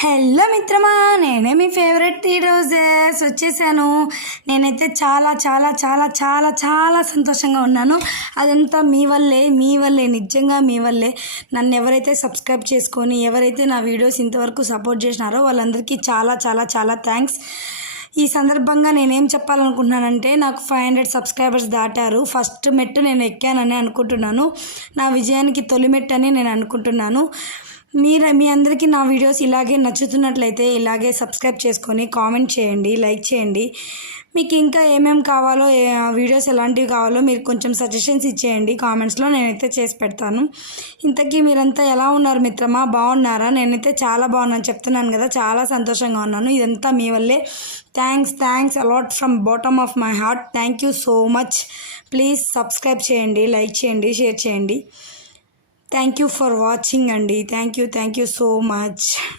Hello మిత్రమా, నేనే మీ favourite roses వచ్చేసాను. నేనైతే చాలా చాలా చాలా చాలా చాలా సంతోషంగా ఉన్నాను. అదంతా మీ వల్లే నిజంగా మీ వల్లే. నన్ను ఎవరైతే సబ్స్క్రైబ్ చేసుకొని ఎవరైతే నా వీడియోస్ ఇంతవరకు సపోర్ట్ చేసినారో వాళ్ళందరికీ చాలా చాలా చాలా థ్యాంక్స్. ఈ సందర్భంగా నేనేం చెప్పాలనుకుంటున్నానంటే, నాకు 500 సబ్స్క్రైబర్స్ దాటారు. ఫస్ట్ మెట్టు నేను ఎక్కానని అనుకుంటున్నాను. నా విజయానికి తొలి మెట్టు అని నేను అనుకుంటున్నాను. మీ అందరికీ నా వీడియోస్ ఇలాగే నచ్చుతున్నట్లయితే ఇలాగే సబ్స్క్రైబ్ చేసుకొని కామెంట్ చేయండి, లైక్ చేయండి. మీకు ఇంకా ఏమేమి కావాలో, వీడియోస్ ఎలాంటివి కావాలో మీరు కొంచెం సజెషన్స్ ఇచ్చేయండి కామెంట్స్లో, నేనైతే చేసి పెడతాను. ఇంతకీ మీరంతా ఎలా ఉన్నారు మిత్రమా, బాగున్నారా? నేనైతే చాలా బాగున్నాను చెప్తున్నాను కదా, చాలా సంతోషంగా ఉన్నాను. ఇదంతా మీ వల్లే. Thanks a lot from bottom of my heart. Thank you so much. Please subscribe చేయండి, లైక్ చేయండి, షేర్ చేయండి. థ్యాంక్ యూ ఫర్ వాచింగ్ అండి. Thank you so much.